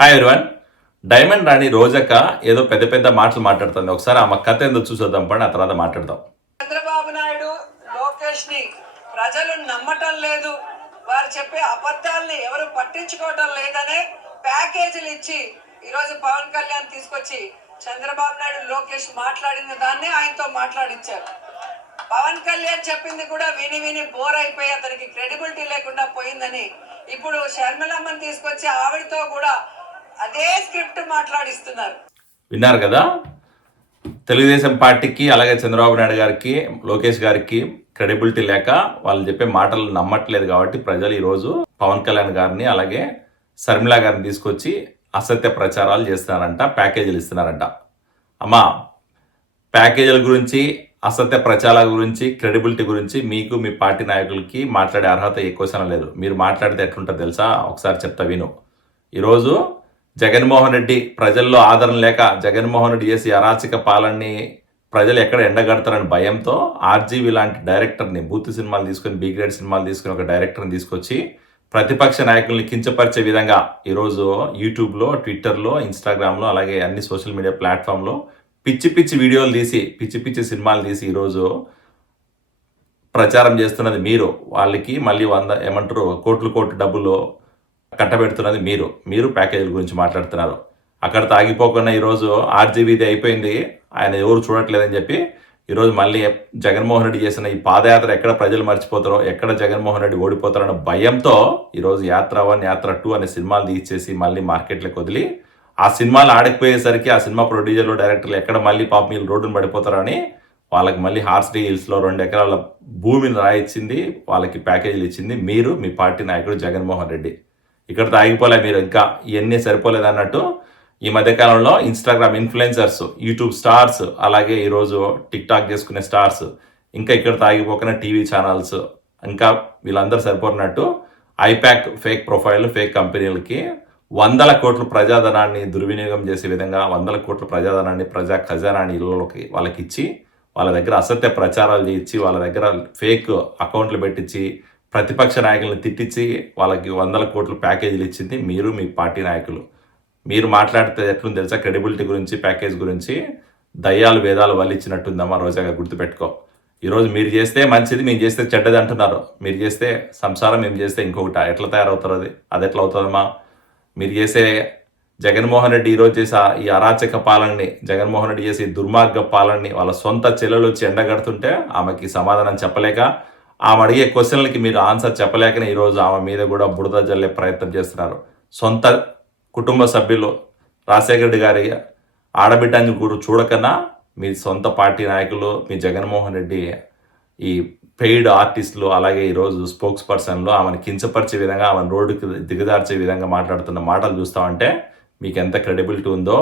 Hi everyone. Diamond రాణి రోజక్క ఏదో పెద్ద పెద్ద మాటలు మాట్లాడుతుంది. ఒకసారి ఆమె కథ ఎందుకు చూసేద్దాం పని, ఆ తర్వాత మాట్లాడదాం. చంద్రబాబు నాయుడు లోకేష్ ని ప్రజలు నమ్మటం లేదు, వారు చెప్పే అబద్ధాలని ఎవరు పట్టించుకోవటం లేదనే ప్యాకేజీలు ఇచ్చి ఈరోజు పవన్ కళ్యాణ్ తీసుకొచ్చి చంద్రబాబు నాయుడు లోకేష్ మాట్లాడిన దాన్ని ఆయనతో మాట్లాడించారు. పవన్ కళ్యాణ్ చెప్పింది కూడా విని విని బోర్ అయిపోయి అతనికి క్రెడిబిలిటీ లేకుండా పోయిందని ఇప్పుడు షర్మిలమ్మని తీసుకొచ్చి ఆవిడతో కూడా అదే స్క్రిప్ట్ మాట్లాడిస్తున్నారు. విన్నారు కదా, తెలుగుదేశం పార్టీకి అలాగే చంద్రబాబు నాయుడు గారికి లోకేష్ గారికి క్రెడిబిలిటీ లేక వాళ్ళు చెప్పే మాటలు నమ్మట్లేదు కాబట్టి ప్రజలు ఈరోజు పవన్ కళ్యాణ్ గారిని అలాగే శర్మిల గారిని తీసుకొచ్చి అసత్య ప్రచారాలు చేస్తున్నారంట, ప్యాకేజీలు ఇస్తున్నారంట. అమ్మా, ప్యాకేజీల గురించి, అసత్య ప్రచారాల గురించి, క్రెడిబిలిటీ గురించి మీకు మీ పార్టీ నాయకులకి మాట్లాడే అర్హత ఎక్కువ లేదు. మీరు మాట్లాడితే ఎట్లుంటుందో తెలుసా? ఒకసారి చెప్తా విను. ఈరోజు జగన్మోహన్ రెడ్డి ప్రజల్లో ఆదరణ లేక జగన్మోహన్ రెడ్డి చేసి అరాచక పాలనని ప్రజలు ఎక్కడ ఎండగడతారని భయంతో ఆర్జీవి లాంటి డైరెక్టర్ని, బూత్ సినిమాలు తీసుకొని, బి గ్రేడ్ సినిమాలు తీసుకుని ఒక డైరెక్టర్ని తీసుకొచ్చి ప్రతిపక్ష నాయకుల్ని కించపరిచే విధంగా ఈరోజు యూట్యూబ్లో, ట్విట్టర్లో, ఇన్స్టాగ్రామ్లో అలాగే అన్ని సోషల్ మీడియా ప్లాట్ఫామ్లో పిచ్చి పిచ్చి వీడియోలు తీసి, పిచ్చి పిచ్చి సినిమాలు తీసి ఈరోజు ప్రచారం చేస్తున్నది మీరు. వాళ్ళకి మళ్ళీ కోట్లు డబ్బులు కట్టబెడుతున్నది మీరు ప్యాకేజీల గురించి మాట్లాడుతున్నారు. అక్కడ తాగిపోకుండా ఈరోజు ఆర్జీబీది అయిపోయింది, ఆయన ఎవరు చూడట్లేదని చెప్పి ఈరోజు మళ్ళీ జగన్మోహన్ రెడ్డి చేసిన ఈ పాదయాత్ర ఎక్కడ ప్రజలు మర్చిపోతారో, ఎక్కడ జగన్మోహన్ రెడ్డి ఓడిపోతారన్న భయంతో ఈరోజు యాత్ర 1, యాత్ర 2 అనే సినిమాలు తీసేసి మళ్ళీ మార్కెట్లోకి వదిలి ఆ సినిమాలు ఆడకపోయేసరికి ఆ సినిమా ప్రొడ్యూసర్లు, డైరెక్టర్లు ఎక్కడ మళ్ళీ పాప మీరు రోడ్డును పడిపోతారని వాళ్ళకి మళ్ళీ హార్స్డీ హిల్స్లో 2 ఎకరాల భూమిని రాయిచ్చింది, వాళ్ళకి ప్యాకేజీలు ఇచ్చింది మీరు, మీ పార్టీ నాయకుడు జగన్మోహన్ రెడ్డి. ఇక్కడ తాగిపోలే మీరు, ఇంకా ఇవన్నీ సరిపోలేదు అన్నట్టు ఈ మధ్యకాలంలో ఇన్స్టాగ్రామ్ ఇన్ఫ్లుయెన్సర్స్, యూట్యూబ్ స్టార్స్, అలాగే ఈరోజు టిక్ టాక్ చేసుకునే స్టార్స్, ఇంకా ఇక్కడ తాగిపోకుండా టీవీ ఛానల్స్, ఇంకా వీళ్ళందరూ సరిపోతున్నట్టు ఐప్యాక్ ఫేక్ ప్రొఫైల్, ఫేక్ కంపెనీలకి 100 కోట్ల ప్రజాధనాన్ని దుర్వినియోగం చేసే విధంగా 100 కోట్ల ప్రజాధనాన్ని, ప్రజా ఖజానాన్ని ఇళ్ళకి వాళ్ళకి ఇచ్చి, వాళ్ళ దగ్గర అసత్య ప్రచారాలు చేయించి, వాళ్ళ దగ్గర ఫేక్ అకౌంట్లు పెట్టించి, ప్రతిపక్ష నాయకులను తిట్టించి వాళ్ళకి 100 కోట్ల ప్యాకేజీలు ఇచ్చింది మీరు, మీ పార్టీ నాయకులు. మీరు మాట్లాడితే ఎట్లుంది తెలుసా? క్రెడిబిలిటీ గురించి, ప్యాకేజ్ గురించి దయ్యాలు వేదాలు వల్లిచ్చినట్టుందమ్మా రోజాగా, గుర్తుపెట్టుకో. ఈరోజు మీరు చేస్తే మంచిది, మేము చేస్తే చెడ్డది అంటున్నారు. మీరు చేస్తే సంసారం, మేము చేస్తే ఇంకొకటి. ఎట్లా తయారవుతారు? అది ఎట్లా అవుతుందమ్మా? మీరు చేసే జగన్మోహన్ రెడ్డి ఈరోజు చేసే ఈ అరాచక పాలనని, జగన్మోహన్ రెడ్డి చేసే దుర్మార్గ పాలనని వాళ్ళ సొంత చెల్లెలు వచ్చి ఎండగడుతుంటే ఆమెకి సమాధానం చెప్పలేక, ఆమె అడిగే క్వశ్చన్లకి మీరు ఆన్సర్ చెప్పలేకనే ఈరోజు ఆమె మీద కూడా బురద జల్లే ప్రయత్నం చేస్తున్నారు. సొంత కుటుంబ సభ్యులు రాజశేఖర రెడ్డి గారి ఆడబిడ్డని కూడా చూడకన్నా మీ సొంత పార్టీ నాయకులు, మీ జగన్మోహన్ రెడ్డి ఈ పెయిడ్ ఆర్టిస్టులు, అలాగే ఈరోజు స్పోక్స్ పర్సన్లు ఆమెను కించపరిచే విధంగా, ఆమెను రోడ్డుకి దిగదార్చే విధంగా మాట్లాడుతున్న మాటలు చూస్తామంటే మీకు ఎంత క్రెడిబిలిటీ ఉందో,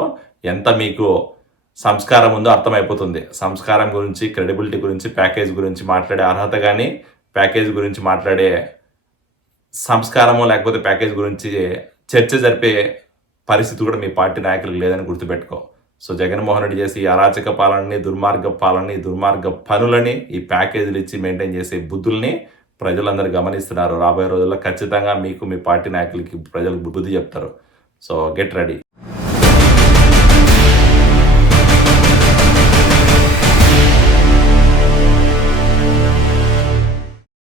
ఎంత మీకు సంస్కారం ఉందో అర్థమైపోతుంది. సంస్కారం గురించి, క్రెడిబిలిటీ గురించి, ప్యాకేజ్ గురించి మాట్లాడే అర్హత కానీ, ప్యాకేజ్ గురించి మాట్లాడే సంస్కారము, లేకపోతే ప్యాకేజ్ గురించి చర్చ జరిపే పరిస్థితి కూడా మీ పార్టీ నాయకులకు లేదని గుర్తుపెట్టుకో. సో జగన్మోహన్ రెడ్డి చేసి ఈ అరాచక పాలనని, దుర్మార్గ పాలనని, దుర్మార్గ పనులని, ఈ ప్యాకేజీలు ఇచ్చి మెయింటైన్ చేసే బుద్ధుల్ని ప్రజలందరూ గమనిస్తున్నారు. రాబోయే రోజుల్లో ఖచ్చితంగా మీకు, మీ పార్టీ నాయకులకి ప్రజలకు బుద్ధి చెప్తారు. So get ready.